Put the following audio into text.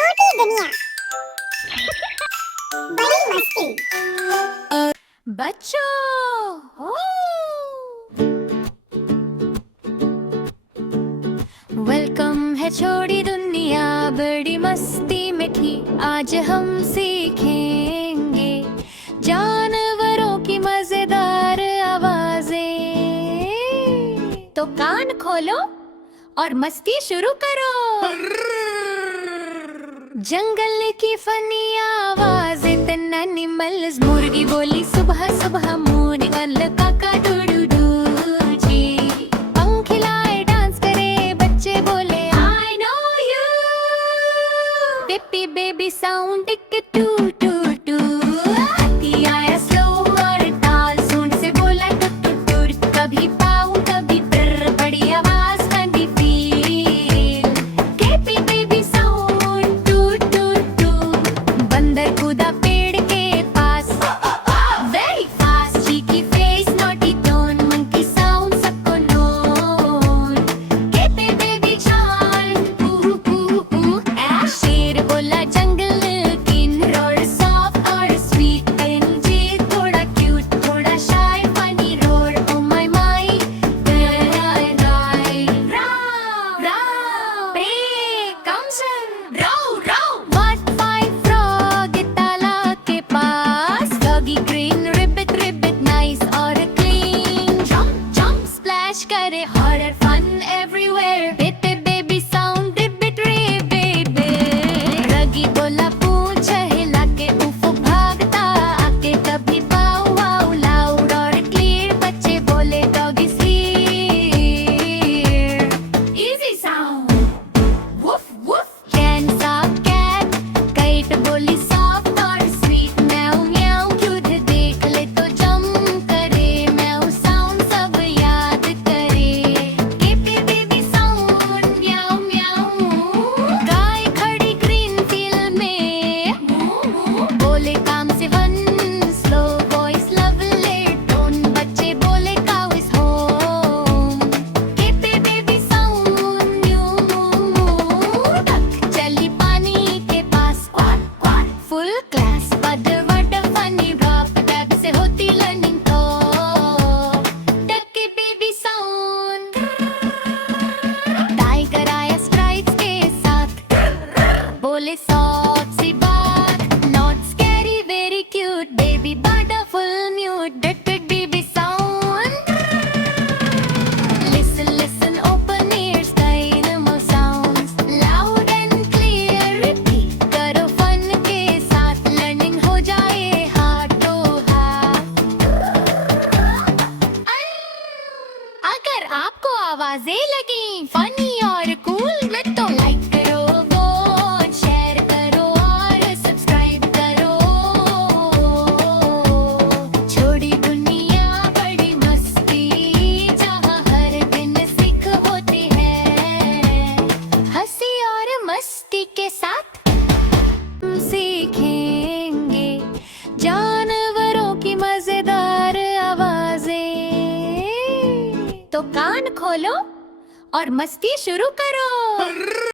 छोटी दुनिया बड़ी मस्ती। बच्चों वेलकम है छोटी दुनिया बड़ी मस्ती में थी। आज हम सीखेंगे जानवरों की मजेदार आवाजें। तो कान खोलो और मस्ती शुरू करो। जंगल की फनी आवाजें, टेन एनिमल्स, मुर्गी बोली सुबह सुबह, मॉर्निंग काका डू डू जी। पंख खिलाए डांस करे, बच्चे बोले आई नो यू। पिप्पी baby sound tick two two two. हाथी आया स्लो और ताल सूंड से बोला टुट टुट टुट। कभी पाऊ कभी प्र, बड़ी आवाज बनी फील। कैपी बेबी साउंड टूट टूट टूट। बंदर कूदा पेड़ के पास very fast. Cheeky face naughty tone, monkey sound सबको नोन। कैपी बेबी चाल पू पू पू। शेर बोला जंगल किन, रोड सॉफ्ट और स्वीट। एनर्जी थोड़ा क्यूट थोड़ा shy, funny roar oh my my. राय राय राव राव पे कमसन राव राव। व्हाट फाइव फ्रॉग तालाब के पास। Doggy green ribbit ribbit nice और क्लीन। जंप जंप स्प्लैश करे, horror fun everywhere. Baby baby sound रिबिट रिबिट। रगी बोला पूंछ हिला के, उफो भागता आके। कभी बाऊ वाऊ लाउड और क्लियर। बच्चे बोले doggy sleep. Easy sound woof woof. Can साफ कैट, काइट बोली सॉफ्ट और स्वीट। म्याऊ म्याऊ क्यूट देख ले तो जंप करे। म्याऊ साउंड सब याद करे। केपी बेबी साउंड म्याऊ म्याऊ। गाय खड़ी ग्रीन फील्ड में, बोले काम से one. Slow voice lovely tone, बच्चे बोले cow is home. KP baby sound new. Duck चली पानी के पास, क्वाक क्वाक फुल क्लास। बदर वटर फनी ड्रॉप, डक से होती लर्निंग तो। डक के बेबी साउंड। टाइगर आया स्ट्राइप्स के साथ, बोले सॉफ्ट सी बात। Not scary very cute, baby Bata full mute. Duck baby sound. Listen, listen, open ears, dynamo sounds, loud and clear. Repeat करो फन के साथ, लर्निंग हो जाए हाथों हाथ। अगर आपको आवाजें लगी फनी और कूल, तो लाइक करो, वॉच शेयर करो और सब्सक्राइब करो। छोटी दुनिया बड़ी मस्ती, जहाँ हर दिन सीख होती है। हंसी और मस्ती के साथ हम सीखेंगे जानवरों की मजेदार आवाजें। तो कान खोलो और मस्ती शुरू करो।